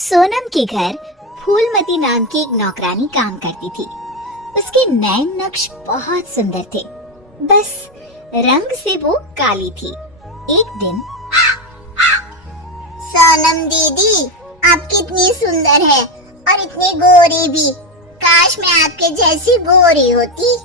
सोनम के घर फूलमती नाम की एक नौकरानी काम करती थी। उसके नैन नक्श बहुत सुंदर थे, बस रंग से वो काली थी। एक दिन, सोनम दीदी, आप कितनी सुंदर है और इतनी गोरी भी। काश मैं आपके जैसी गोरी होती।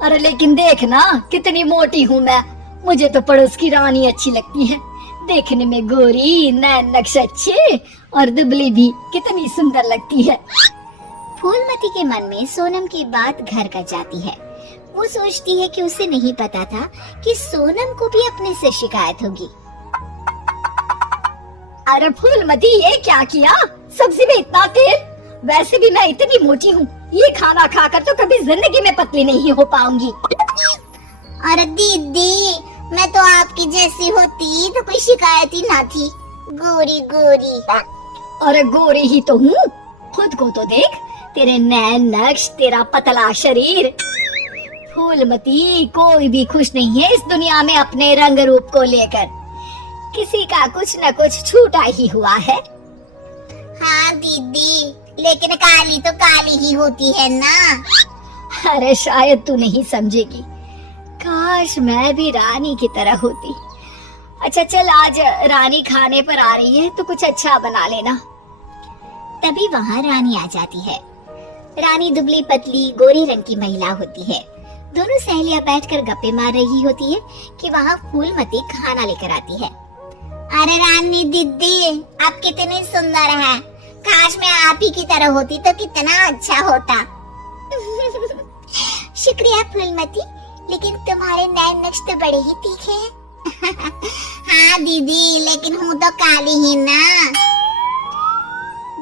अरे लेकिन देखना कितनी मोटी हूँ मैं। मुझे तो पड़ोस की रानी अच्छी लगती है। देखने में गोरी, नैन नक्श अच्छे और दुबली भी कितनी सुंदर लगती है। फूलमती के मन में सोनम की बात घर कर जाती है। वो सोचती है कि उसे नहीं पता था कि सोनम को भी अपने से शिकायत होगी। अरे फूलमती, ये क्या किया? सब्जी में इतना तेल? वैसे भी मैं इतनी मोटी हूँ, ये खाना खाकर तो कभी जिंदगी में पतली नहीं हो पाऊंगी। अरे दीदी, मैं तो आपकी जैसी होती तो कोई शिकायत ही ना थी। गोरी गोरी। अरे गोरी ही तो हूँ, खुद को तो देख। तेरे नैन नक्श, तेरा पतला शरीर। फूलमती, कोई भी खुश नहीं है इस दुनिया में अपने रंग रूप को लेकर। किसी का कुछ न कुछ छूटा ही हुआ है। हाँ दीदी, लेकिन काली तो काली ही होती है ना। अरे शायद तू नहीं समझेगी। काश मैं भी रानी की तरह होती। अच्छा चल, आज रानी खाने पर आ रही है तो कुछ अच्छा बना लेना। तभी वहाँ रानी आ जाती है। रानी दुबली पतली गोरी रंग की महिला होती है। दोनों सहेलियां बैठकर गप्पे मार रही होती है कि वहाँ फूलमती खाना लेकर आती है। अरे रानी दीदी, आप कितनी सुंदर हैं। काश मैं आप ही की तरह होती तो कितना अच्छा होता। शुक्रिया फूलमती, लेकिन तुम्हारे नैन नक्श तो बड़े ही तीखे हैं। हाँ दीदी, लेकिन हूँ तो काली ही ना।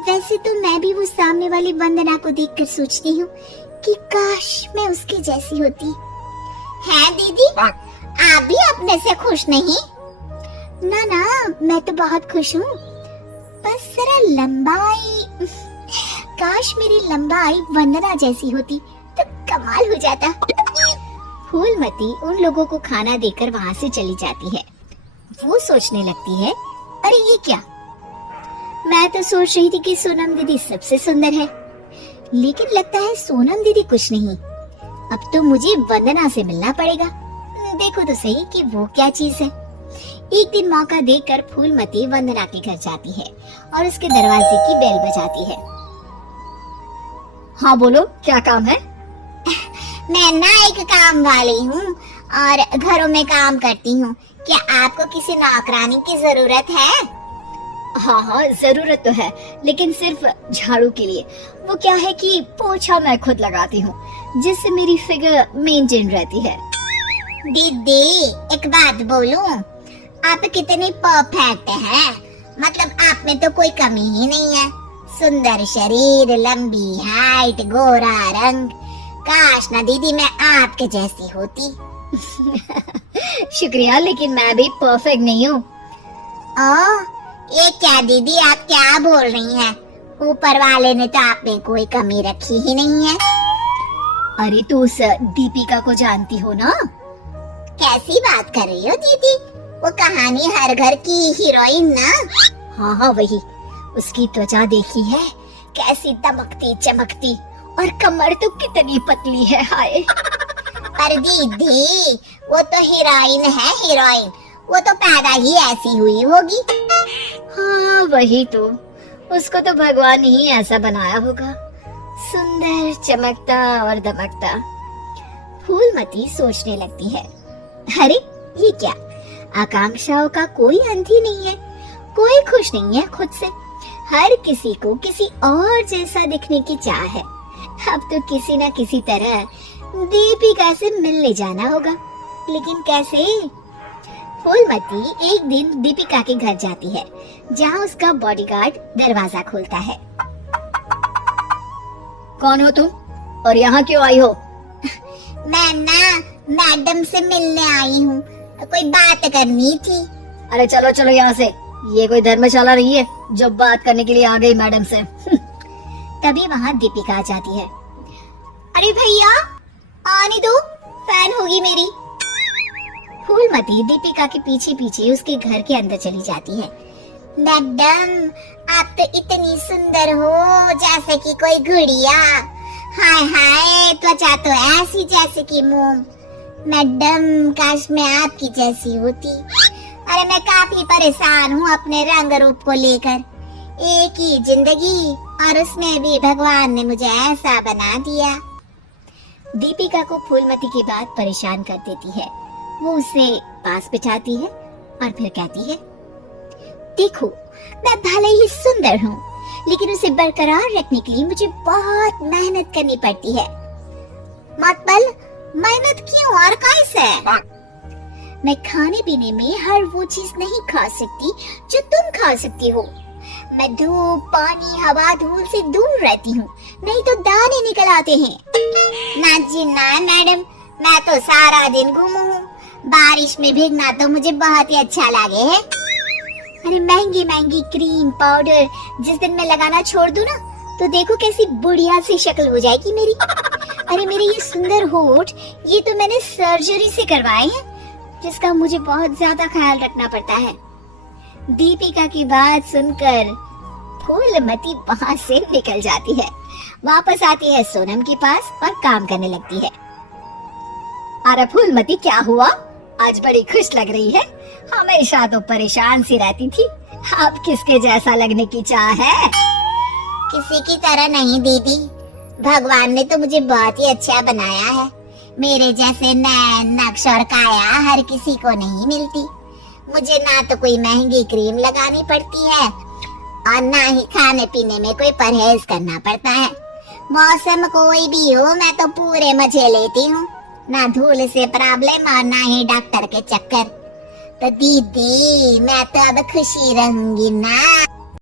वैसे तो मैं भी वो सामने वाली वंदना को देखकर सोचती हूँ कि काश मैं उसके जैसी होती। है दीदी, आप भी अपने से खुश नहीं? ना ना, मैं तो बहुत खुश हूँ। बस जरा लंबाई, काश मेरी लंबाई वंदना जैसी होती तो कमाल हो जाता। फूलमती उन लोगों को खाना देकर वहाँ से चली जाती है। वो सोचने लगती है, अरे ये क्या? मैं तो सोच रही थी कि सोनम दीदी सबसे सुंदर है, लेकिन लगता है सोनम दीदी कुछ नहीं। अब तो मुझे वंदना से मिलना पड़ेगा। देखो तो सही कि वो क्या चीज है। एक दिन मौका देखकर फूलमती वंदना के घर जाती है और उसके दरवाजे की बेल बजाती है। हाँ बोलो, क्या काम है? मैं ना एक काम वाली हूँ और घरों में काम करती हूँ। क्या आपको किसी नौकरानी की जरूरत है? हाँ हाँ, जरूरत तो है, लेकिन सिर्फ झाड़ू के लिए। वो क्या है कि पोछा मैं खुद लगाती हूँ, जिससे मेरी फिगर मेंटेन रहती है। दीदी, एक बात बोलूं, आप कितनी परफेक्ट हैं। मतलब आप में तो कोई कमी ही नहीं है। सुंदर शरीर, लंबी हाइट, गोरा रंग। काश ना दीदी मैं आपके जैसी होती। शुक्रिया, लेकिन मैं भी परफेक्ट नहीं हूँ। ये क्या दीदी, आप क्या बोल रही हैं? ऊपर वाले ने तो आप में कोई कमी रखी ही नहीं है। अरे तू उस दीपिका को जानती हो ना? कैसी बात कर रही हो दीदी? वो कहानी हर घर की हीरोइन ना? हाँ हाँ वही। उसकी त्वचा देखी है, कैसी दमकती चमकती, और कमर तो कितनी पतली है। हाय। पर दीदी, वो तो हीरोइन है, हीरोइन। वो तो पैदा ही ऐसी हुई होगी। हाँ वही तो, उसको तो भगवान ही ऐसा बनाया होगा, सुंदर, चमकता और दमकता। फूलमती सोचने लगती है, अरे ये क्या? आकांक्षाओं का कोई अंत ही नहीं है। कोई खुश नहीं है खुद से। हर किसी को किसी और जैसा दिखने की चाह है। अब तो किसी न किसी तरह दीपिका से मिलने जाना होगा, लेकिन कैसे? फूलमती एक दिन दीपिका के घर जाती है, जहाँ उसका बॉडीगार्ड दरवाजा खोलता है। कौन हो तुम और यहाँ क्यों आई हो? मैं ना मैडम से मिलने आई हूँ, कोई बात करनी थी। अरे चलो चलो यहाँ से, ये कोई धर्मशाला नहीं है जो बात करने के लिए आ गई मैडम से। तभी वहाँ दीपिका आ जाती है। अरे भैया आने दो, फैन होगी मेरी। फूलमती दीपिका के पीछे पीछे उसके घर के अंदर चली जाती है। मैडम, आप तो इतनी सुंदर हो जैसे कि कोई गुड़िया। हाय हाय, त्वचा तो ऐसी जैसे कि मोम। मैडम, काश मैं आपकी जैसी होती। अरे मैं काफी परेशान हूँ अपने रंग रूप को लेकर। एक ही जिंदगी और उसमें भी भगवान ने मुझे ऐसा बना दिया। दीपिका को फूलमती की बात परेशान कर देती है। वो उसे पास बिठाती है और फिर कहती है, देखो, मैं भले ही सुंदर हूँ, लेकिन उसे बरकरार रखने के लिए मुझे बहुत मेहनत करनी पड़ती है। मतलब मेहनत क्यों और कैसे? मैं खाने पीने में हर वो चीज नहीं खा सकती जो तुम खा सकती हो। मैं धूप, पानी, हवा, धूल से दूर रहती हूँ, नहीं तो दाने निकल आते हैं। ना जी ना मैडम, मैं तो सारा दिन घूमूं। बारिश में भीगना तो मुझे बहुत ही अच्छा लगे है। अरे महंगी महंगी क्रीम, पाउडर जिस दिन मैं लगाना छोड़ दूँ ना, तो देखो कैसी बुढ़िया सी शक्ल हो जाएगी मेरी। अरे मेरे ये सुंदर होठ, ये तो मैंने सर्जरी से करवाए हैं, जिसका मुझे बहुत ज्यादा ख्याल रखना पड़ता है। दीपिका की बात सुनकर फूलमती वहां से निकल जाती है, वापस आती है सोनम के पास और काम करने लगती है। अरे फूलमती, क्या हुआ? आज बड़ी खुश लग रही है। हमेशा तो परेशान सी रहती थी, अब किसके जैसा लगने की चाह है? किसी की तरह नहीं दीदी, भगवान ने तो मुझे बहुत ही अच्छा बनाया है। मेरे जैसे नैन, नक्श और काया हर किसी को नहीं मिलती। मुझे ना तो कोई महंगी क्रीम लगानी पड़ती है और ना ही खाने पीने में कोई परहेज करना पड़ता है। मौसम कोई भी हो, मैं तो पूरे मजे लेती हूँ। ना धूल से प्रॉब्लम और ना ही डॉक्टर के चक्कर। तो दीदी, मैं तो अब खुशी रहूंगी ना।